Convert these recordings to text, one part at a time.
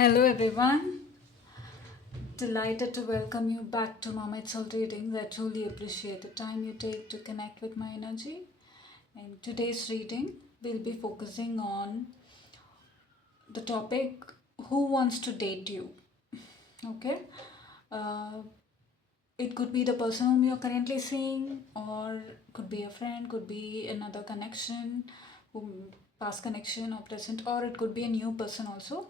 Hello everyone, delighted to welcome you back to Mama It's All Readings. I truly appreciate the time you take to connect with my energy. In today's reading, we'll be focusing on the topic who wants to date you. Okay, uh, it could be the person whom you're currently seeing, or could be a friend, could be another connection, whom past connection or present, or it could be a new person also.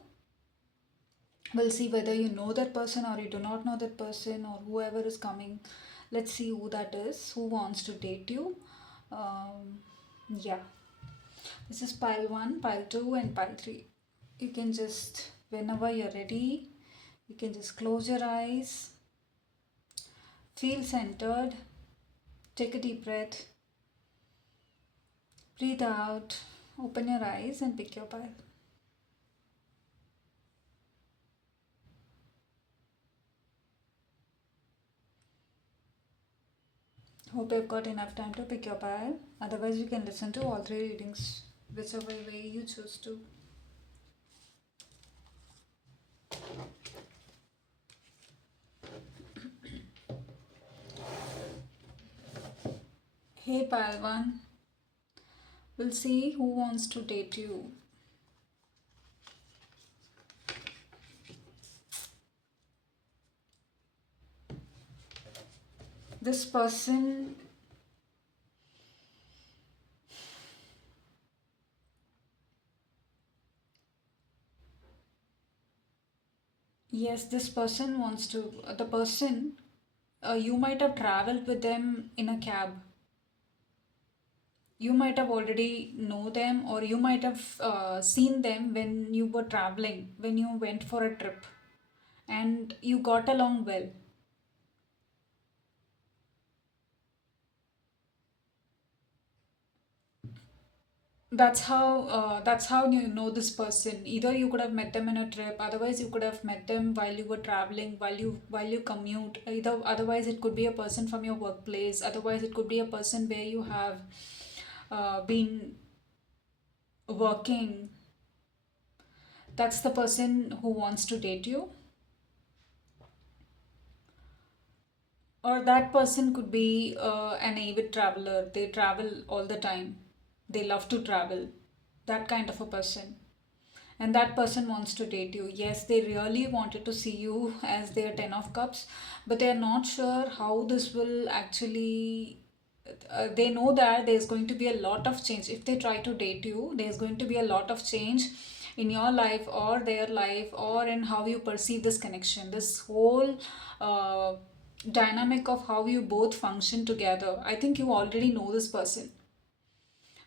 We'll see whether you know that person or you do not know that person or whoever is coming. Let's see who that is, who wants to date you. Yeah, this is pile 1, pile 2, and pile 3. You can just, whenever you're ready, you can just close your eyes, feel centered, take a deep breath, breathe out, open your eyes, and pick your pile. Hope you've got enough time to pick your pile. Otherwise, you can listen to all three readings, whichever way you choose to. Hey Palwan, we'll see who wants to date you. This person, yes, this person wants to, the person, you might have traveled with them in a cab. You might have already know them, or you might have seen them when you were traveling, when you went for a trip, and you got along well. That's how you know this person. Either you could have met them in a trip, otherwise you could have met them while you were traveling, while you commute. Either otherwise it could be a person from your workplace, otherwise it could be a person where you have been working. That's the person who wants to date you. Or that person could be an avid traveler. They travel all the time, they love to travel, that kind of a person. And that person wants to date you. Yes, they really wanted to see you as their 10 of cups, but they're not sure how this will actually. They know that there's going to be a lot of change if they try to date you. There's going to be a lot of change in your life or their life, or in how you perceive this connection, this whole uh, dynamic of how you both function together. I think you already know this person.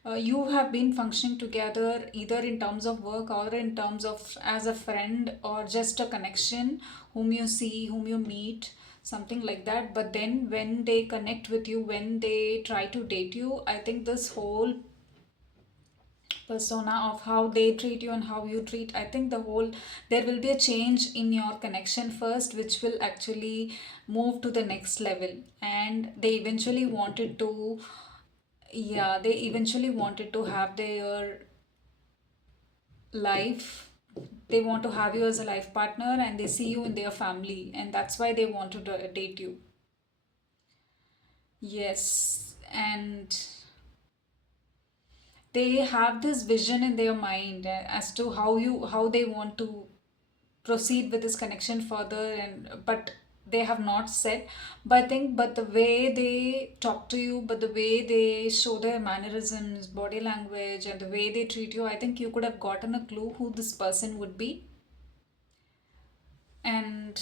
You have been functioning together either in terms of work or in terms of as a friend or just a connection, whom you see, whom you meet, something like that. But then when they connect with you, when they try to date you, I think this whole persona of how they treat you and how you treat, I think the whole, there will be a change in your connection first, which will actually move to the next level. And they eventually wanted to, yeah, they eventually wanted to have their life. They want to have you as a life partner, and they see you in their family, and that's why they want to date you. Yes, and they have this vision in their mind as to how they want to proceed with this connection further, and but they have not said. But I think, but the way they talk to you, but the way they show their mannerisms, body language, and the way they treat you, I think you could have gotten a clue who this person would be. And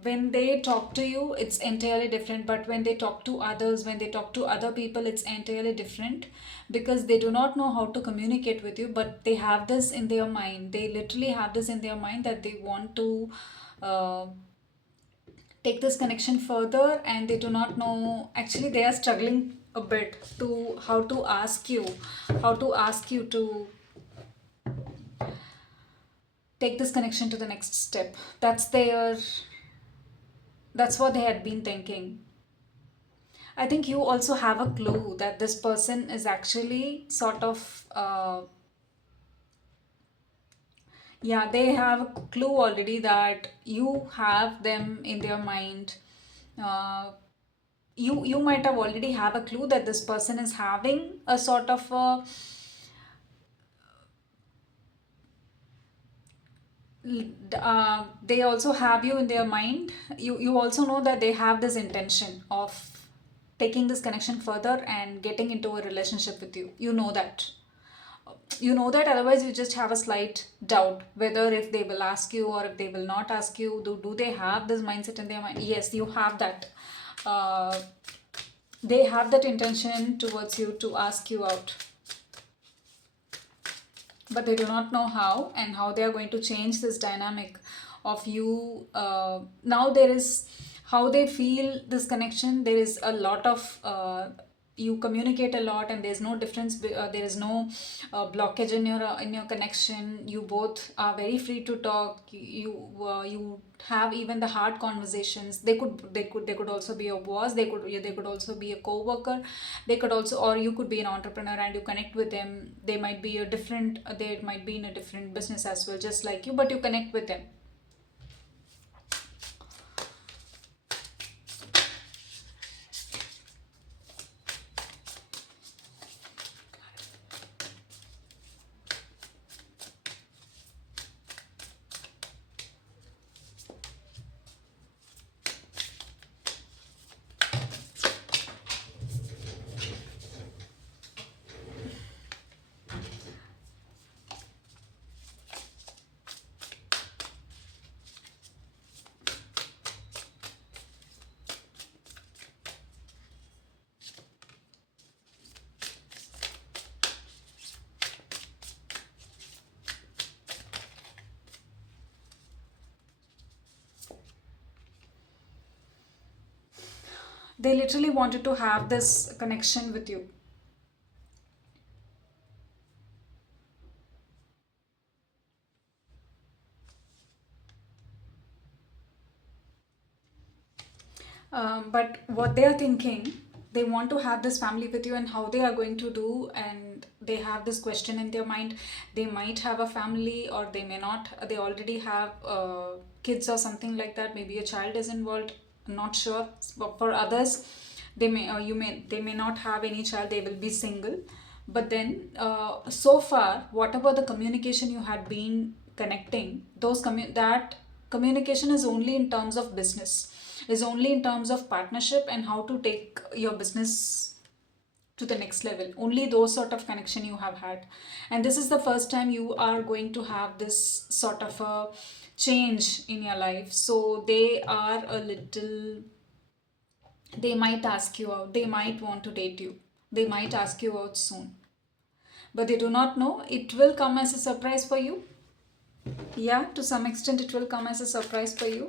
when they talk to you, it's entirely different. But when they talk to others, when they talk to other people, it's entirely different, because they do not know how to communicate with you, but they have this in their mind. They literally have this in their mind that they want to uh, take this connection further, and they do not know, actually they are struggling a bit to how to ask you to take this connection to the next step. That's what they had been thinking. I think you also have a clue that this person is actually sort of, Yeah, they have a clue already that you have them in their mind. uh, you might have already have a clue that this person is having a sort of a, they also have you in their mind. You also know that they have this intention of taking this connection further and getting into a relationship with you. You know that otherwise you just have a slight doubt whether if they will ask you or if they will not ask you. Do they have this mindset in their mind? Yes, you have that. uh, they have that intention towards you to ask you out, but they do not know how and how they are going to change this dynamic of you. Now there is how they feel this connection. There is a lot of you communicate a lot and there's no difference, there is no blockage in your connection. You both are very free to talk. You have even the hard conversations. They could also be your boss. They could also be a co-worker. They could also, or you could be an entrepreneur and you connect with them. They might be in a different business as well, just like you, but you connect with them. They literally wanted to have this connection with you. But what they are thinking, they want to have this family with you, and how they are going to do, and they have this question in their mind. They might have a family or they may not. They already have kids or something like that. Maybe a child is involved. Not sure. But for others, they may not have any child. They will be single. But then, so far, whatever the communication you had been connecting, that communication is only in terms of business, is only in terms of partnership and how to take your business to the next level. Only those sort of connection you have had, and this is the first time you are going to have this sort of a change in your life. So they are a little, they might ask you out, they might want to date you, they might ask you out soon, but they do not know. It will come as a surprise for you. Yeah, to some extent it will come as a surprise for you.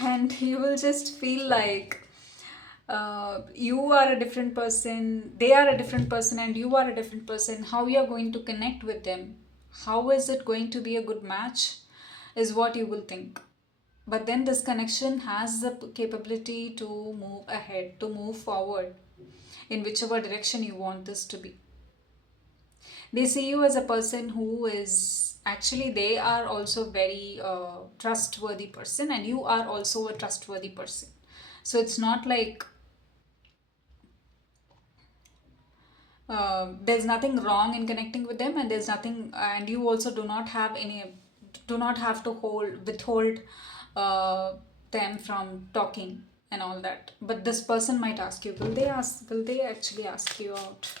And you will just feel like you are a different person, they are a different person, and you are a different person. How you are going to connect with them, how is it going to be a good match, is what you will think. But then this connection has the capability to move ahead, to move forward in whichever direction you want this to be. They see you as a person who is actually, they are also very trustworthy person, and you are also a trustworthy person. So it's not like there's nothing wrong in connecting with them, and there's nothing, and you also do not have to withhold uh, them from talking and all that. But this person might ask you, will they actually ask you out?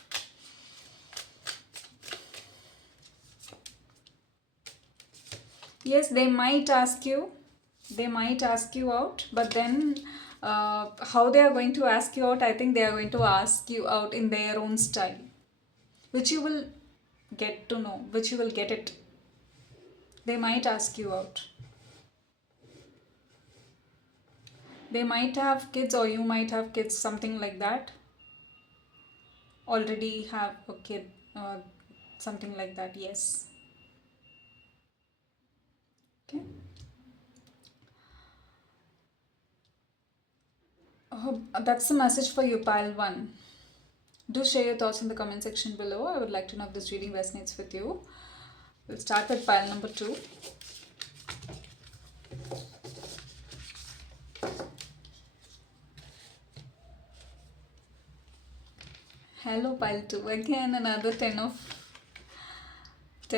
Yes, they might ask you out, but then how they are going to ask you out, I think they are going to ask you out in their own style, which you will get to know, which you will get it. They might ask you out. They might have kids, or you might have kids, something like that. Already have a kid, something like that, yes. Okay. That's the message for you, pile one. Do share your thoughts in the comment section below. I would like to know if this reading resonates with you. We'll start with pile number two. Hello, pile two. Again, another 10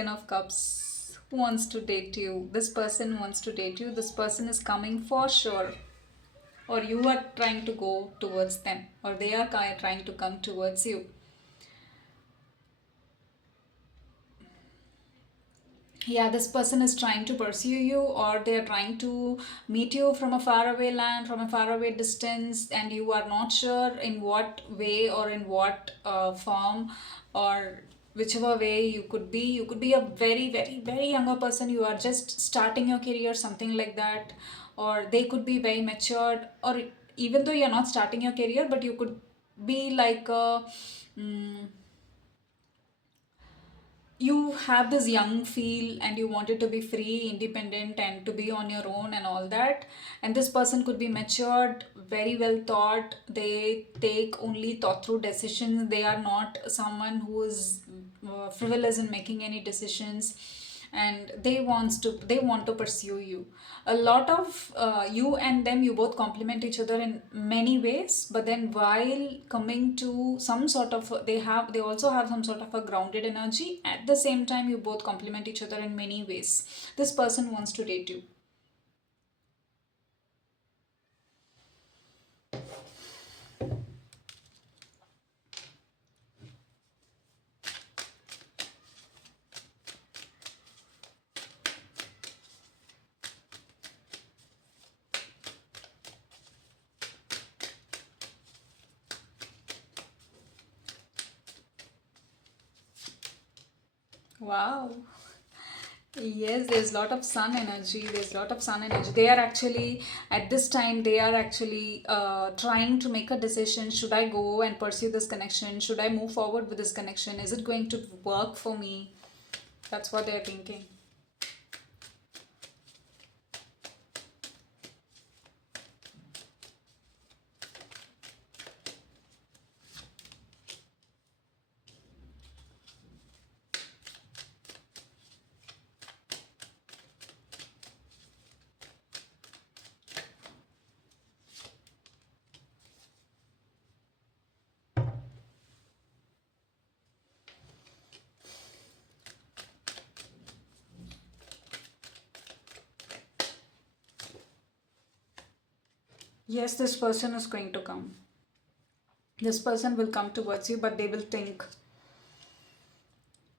of cups. Who wants to date you? This person wants to date you. This person is coming for sure. Or you are trying to go towards them. Or they are trying to come towards you. Yeah, this person is trying to pursue you, or they are trying to meet you from a faraway land, from a faraway distance, and you are not sure in what way or in what form, or whichever way you could be. You could be a very, very, very younger person. You are just starting your career, something like that, or they could be very matured, or even though you're not starting your career, but you could be like a. mm you have this young feel and you wanted to be free, independent, and to be on your own and all that. And this person could be matured, very well thought. They take only thought through decisions. They are not someone who is frivolous in making any decisions, and they want to pursue you. A lot of you and them, you both complement each other in many ways, but then while coming to some sort of, they also have some sort of a grounded energy. At the same time, you both complement each other in many ways. This person wants to date you. Wow. Yes, there's a lot of sun energy. There's a lot of sun energy. They are actually, at this time, they are actually trying to make a decision. Should I go and pursue this connection? Should I move forward with this connection? Is it going to work for me? That's what they're thinking. Yes, this person is going to come. This person will come towards you, but they will think,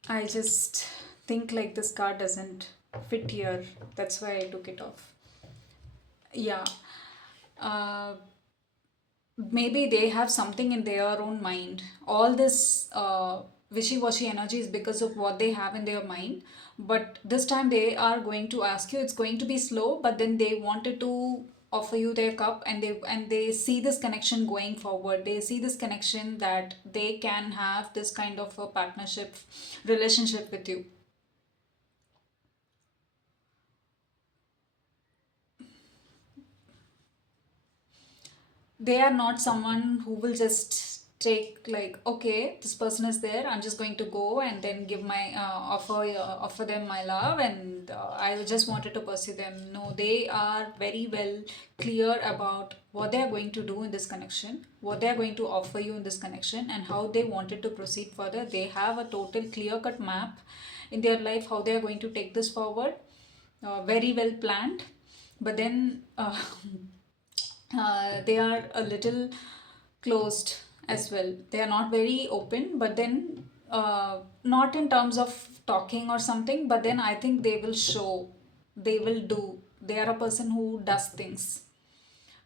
I just think like this card doesn't fit here. That's why I took it off. Yeah. Uh, Maybe they have something in their own mind. All this wishy-washy energy is because of what they have in their mind. But this time they are going to ask you. It's going to be slow, but then they wanted to offer you their cup, and they see this connection going forward. They see this connection that they can have this kind of a partnership relationship with you. They are not someone who will just take, like, okay, this person is there, I'm just going to go and then give my offer them my love, and I just wanted to pursue them. No, they are very well clear about what they are going to do in this connection, what they are going to offer you in this connection, and how they wanted to proceed further. They have a total clear cut map in their life how they are going to take this forward, very well planned. But then they are a little closed as well. They are not very open, but then not in terms of talking or something, but then I think they will show, they will do. They are a person who does things.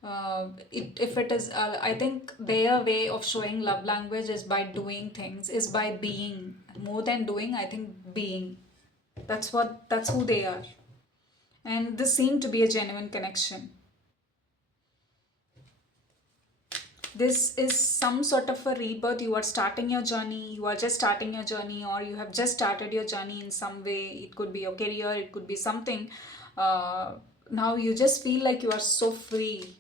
If it is, I think their way of showing love language is by doing things, is by being. More than doing, I think being. That's who they are. And this seemed to be a genuine connection. This is some sort of a rebirth. You are starting your journey, you are just starting your journey, or you have just started your journey in some way. It could be your career, it could be something. Now you just feel like you are so free.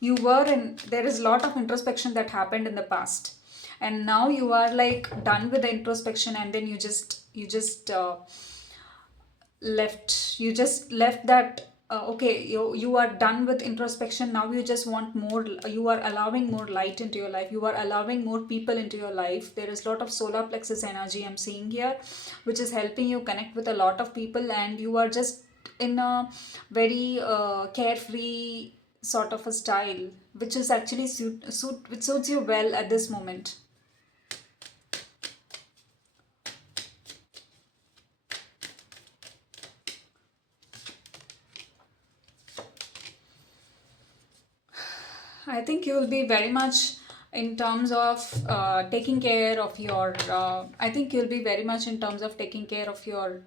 You were in, there is a lot of introspection that happened in the past, and now you are like done with the introspection, and then you just left that. Okay, you are done with introspection. Now you just want more. You are allowing more light into your life. You are allowing more people into your life. There is a lot of solar plexus energy I'm seeing here, which is helping you connect with a lot of people, and you are just in a very carefree sort of a style, which is actually which suits you well at this moment. I think you will be very much in terms of taking care of your. I think you'll be very much in terms of taking care of your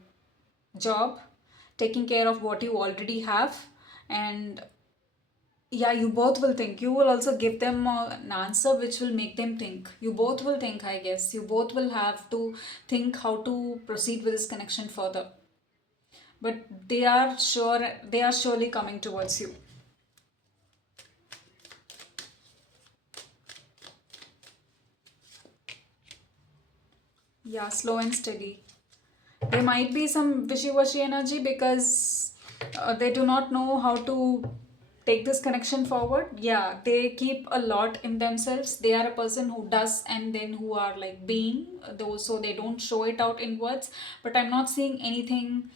job, taking care of what you already have, and yeah, you both will think. You will also give them an answer which will make them think. You both will think, I guess. You both will have to think how to proceed with this connection further. But they are surely coming towards you. Yeah, slow and steady. There might be some wishy-washy energy because they do not know how to take this connection forward. Yeah, they keep a lot in themselves. They are a person who does and then who are like being those, so they don't show it out in words. But I'm not seeing anything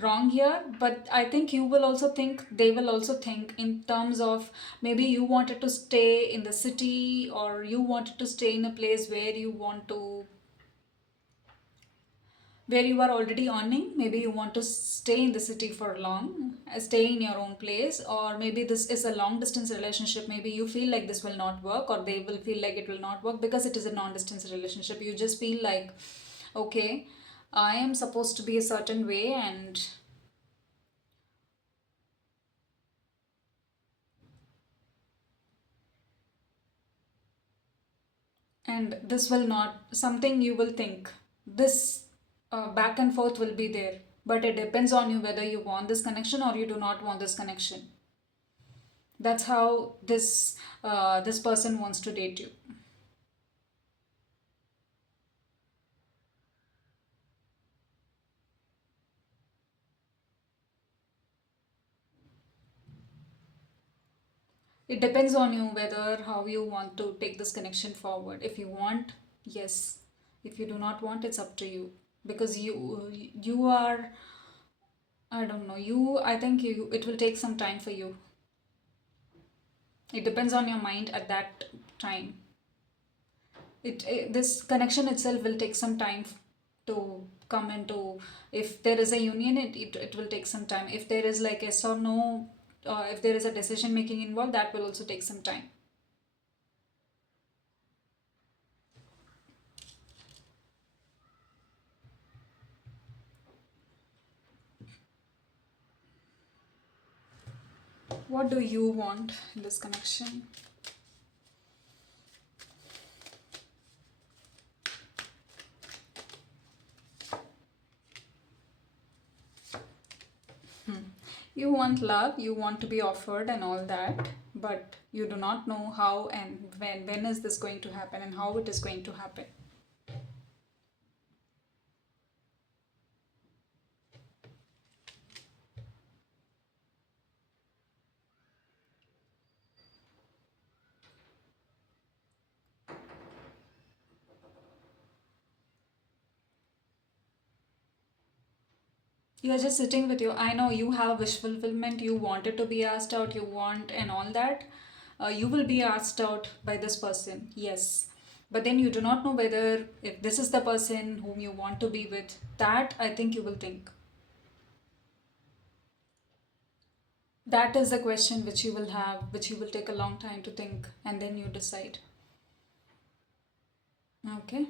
wrong here. But I think you will also think, they will also think in terms of maybe you wanted to stay in the city, or you wanted to stay in a place where you are already earning. Maybe you want to stay in the city for long, stay in your own place, or maybe this is a long distance relationship. Maybe you feel like this will not work, or they will feel like it will not work because it is a non distance relationship. You just feel like, okay, I am supposed to be a certain way, and this will not something you will think. This back and forth will be there, but it depends on you whether you want this connection or you do not want this connection. That's how this person wants to date you. It depends on you whether how you want to take this connection forward. If you want, yes. If you do not want, it's up to you, because you are, I don't know, you I think you it will take some time for you. It depends on your mind at that time. This connection itself will take some time to come into. If there is a union, it will take some time. If there is like yes or no, if there is a decision making involved, that will also take some time. What do you want in this connection? You want love, you want to be offered and all that, but you do not know how and when is this going to happen and how it is going to happen. You're just sitting with you. I know you have a wish fulfillment. You wanted to be asked out. You want and all that. You will be asked out by this person. Yes. But then you do not know whether if this is the person whom you want to be with. That I think you will think. That is the question which you will have, which you will take a long time to think, and then you decide. Okay.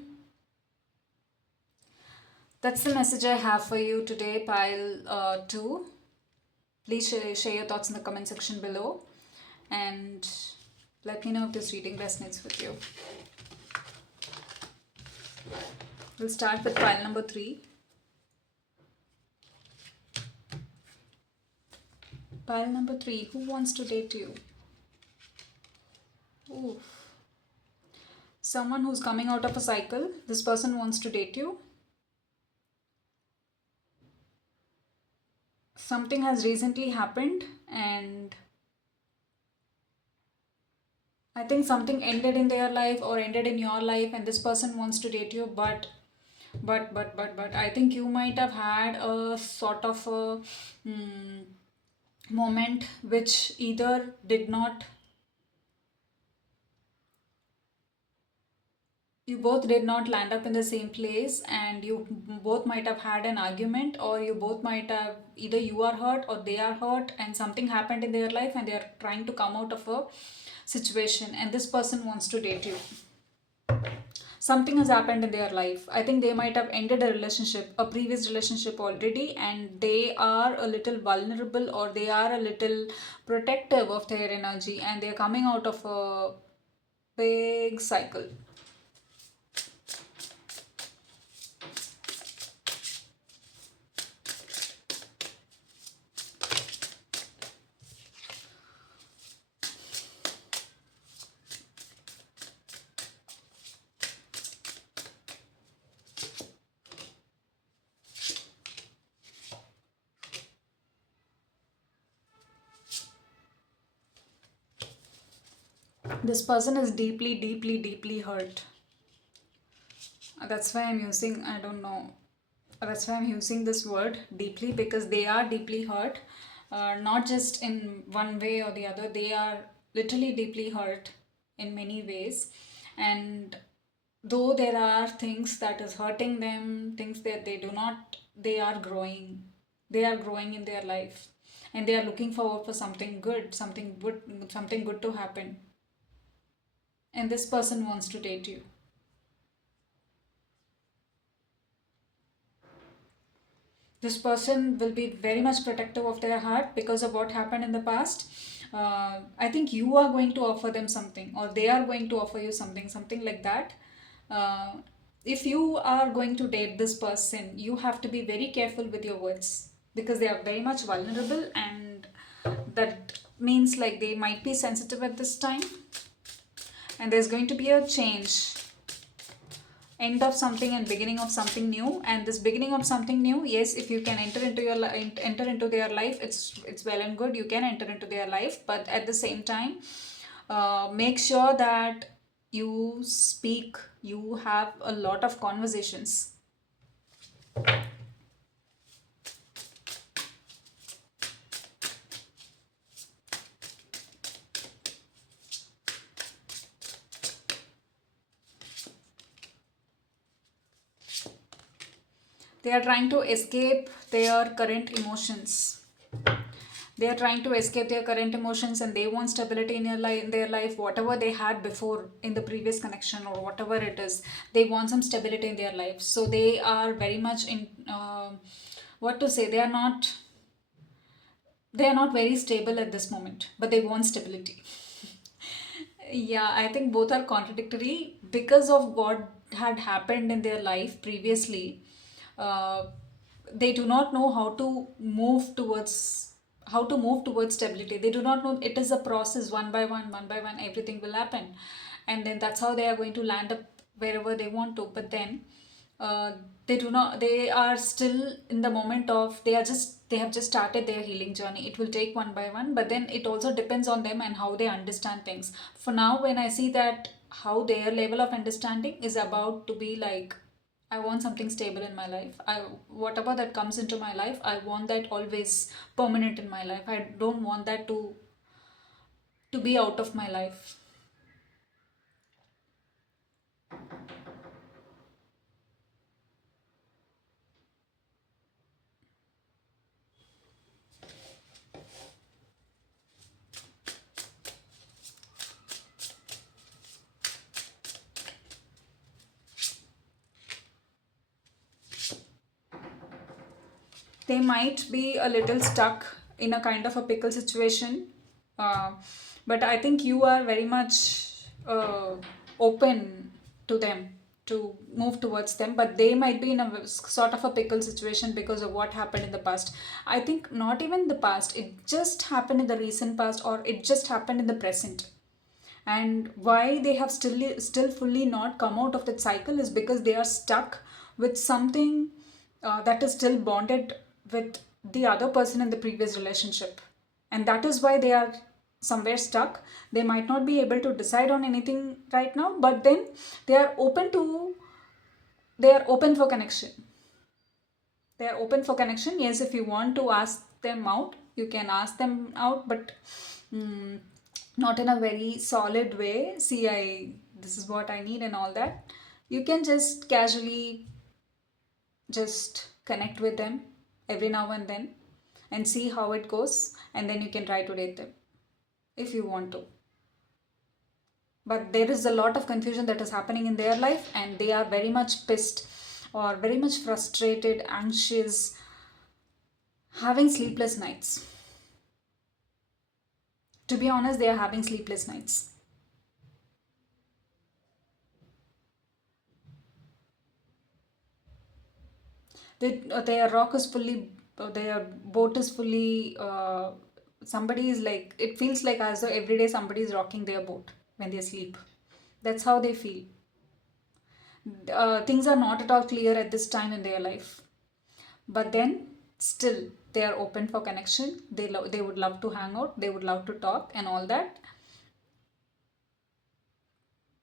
That's the message I have for you today, pile 2. Please share your thoughts in the comment section below, and let me know if this reading resonates with you. We'll start with pile number 3. Pile number 3, who wants to date you? Ooh. Someone who's coming out of a cycle, this person wants to date you. Something has recently happened, and I think something ended in their life or ended in your life, and this person wants to date you. But I think you might have had a sort of a moment which either did not, you both did not land up in the same place, and you both might have had an argument, or you both might have, either you are hurt or they are hurt, and something happened in their life and they are trying to come out of a situation, and this person wants to date you. Something has happened in their life. I think they might have ended a relationship, a previous relationship already, and they are a little vulnerable, or they are a little protective of their energy, and they're coming out of a big cycle. This person is deeply, deeply, deeply hurt. That's why I'm using, I don't know, that's why I'm using this word deeply, because they are deeply hurt. Not just in one way or the other, they are literally deeply hurt in many ways. And though there are things that is hurting them, things that they do not, they are growing. They are growing in their life, and they are looking forward for something good, something good to happen. And this person wants to date you. This person will be very much protective of their heart because of what happened in the past. I think you are going to offer them something, or they are going to offer you something, something like that. uh, if you are going to date this person, you have to be very careful with your words, because they are very much vulnerable, and that means like they might be sensitive at this time, and there's going to be a change, end of something and beginning of something new. And this beginning of something new, yes, if you can enter into your enter into their life, it's well and good, you can enter into their life, but at the same time, make sure that you speak, you have a lot of conversations. They are trying to escape their current emotions. They are trying to escape their current emotions, and they want stability in their life, whatever they had before in the previous connection or whatever it is. They want some stability in their life, so they are very much in, what to say, they are not very stable at this moment, but they want stability. Yeah, I think both are contradictory because of what had happened in their life previously. Uh, they do not know how to move towards stability. They do not know, it is a process, one by one, everything will happen, and then that's how they are going to land up wherever they want to. But then uh, they do not, they are still in the moment of, they have just started their healing journey. It will take one by one, but then it also depends on them and how they understand things. For now, when I see that how their level of understanding is about to be like, I want something stable in my life. Whatever that comes into my life, I want that always permanent in my life. I don't want that to be out of my life. They might be a little stuck in a kind of a pickle situation, uh, but I think you are very much open to them, to move towards them, but they might be in a sort of a pickle situation because of what happened in the past. I think not even the past, it just happened in the recent past, or it just happened in the present. And why they have still fully not come out of that cycle is because they are stuck with something that is still bonded with the other person in the previous relationship, and that is why they are somewhere stuck. They might not be able to decide on anything right now, but then they are open to they are open for connection. They are open for connection. Yes, if you want to ask them out, you can ask them out, but mm, not in a very solid way. See, I this is what I need and all that. You can just casually just connect with them every now and then and see how it goes, and then you can try to date them if you want to. But there is a lot of confusion that is happening in their life, and they are very much pissed or very much frustrated, anxious, having sleepless nights. To be honest, they are having sleepless nights. Their rock is fully, their boat is fully. Somebody is like, it feels like as though every day somebody is rocking their boat when they sleep. That's how they feel. Things are not at all clear at this time in their life, but then still they are open for connection. They would love to hang out. They would love to talk and all that.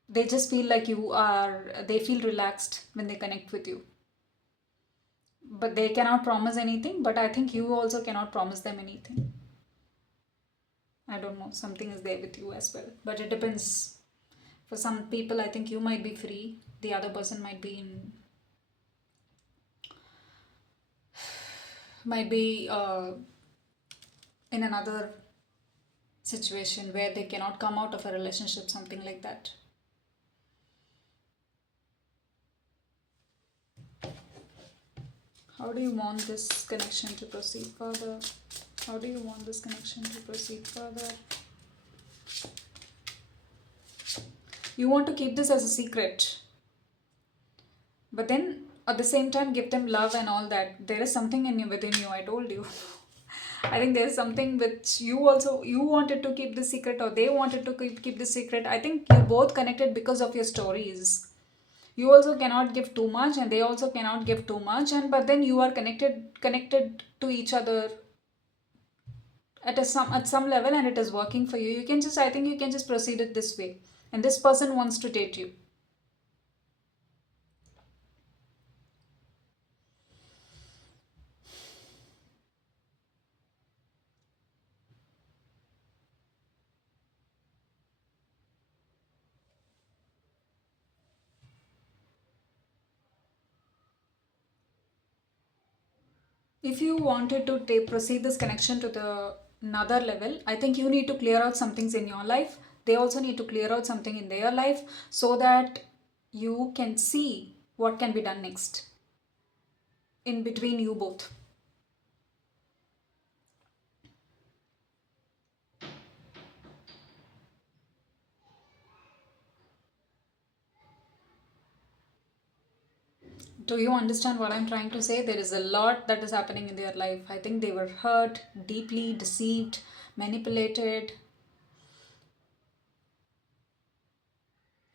They just feel like you are. They feel relaxed when they connect with you, but they cannot promise anything. But I think you also cannot promise them anything. I don't know, something is there with you as well, but it depends. For some people, I think you might be free, the other person might be in another situation where they cannot come out of a relationship, something like that. How do you want this connection to proceed further? How do you want this connection to proceed further? You want to keep this as a secret, but then at the same time give them love and all that. There is something in you, within you, I told you. I think there's something which you wanted to keep the secret, or they wanted to keep the secret. I think you both connected because of your stories. You also cannot give too much, and they also cannot give too much, and but then you are connected to each other at some level, and it is working for you. You can just, I think you can just proceed it this way, and this person wants to date you. If you wanted to proceed this connection to the another level, I think you need to clear out some things in your life. They also need to clear out something in their life, so that you can see what can be done next in between you both. Do you understand what I'm trying to say? There is a lot that is happening in their life. I think they were hurt, deeply deceived, manipulated,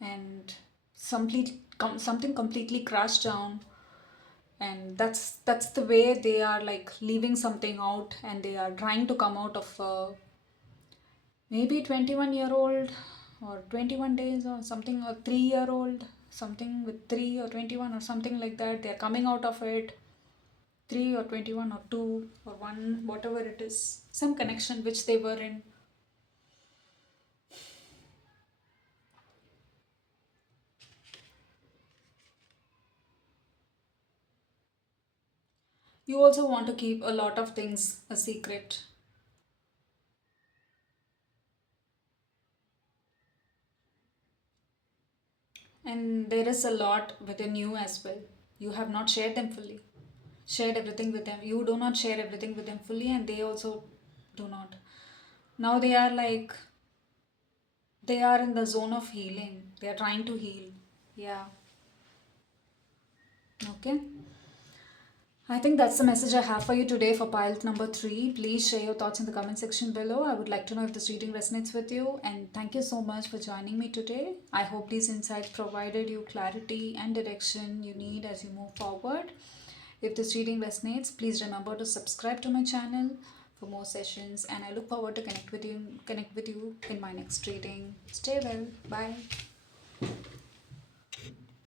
and something completely crashed down. And that's the way they are like leaving something out, and they are trying to come out of maybe 21-year-old or 21 days or something, or 3-year old, something with 3 or 21 or something like that. They are coming out of it. 3 or 21 or 2 or 1, whatever it is, some connection which they were in. You also want to keep a lot of things a secret, and there is a lot within you as well. You have not shared them fully, shared everything with them. You do not share everything with them fully, and they also do not. Now they are like, they are in the zone of healing. They are trying to heal. Yeah. Okay. I think that's the message I have for you today for pile number 3. Please share your thoughts in the comment section below. I would like to know if this reading resonates with you. And thank you so much for joining me today. I hope these insights provided you clarity and direction you need as you move forward. If this reading resonates, please remember to subscribe to my channel for more sessions. And I look forward to connect with you in my next reading. Stay well. Bye.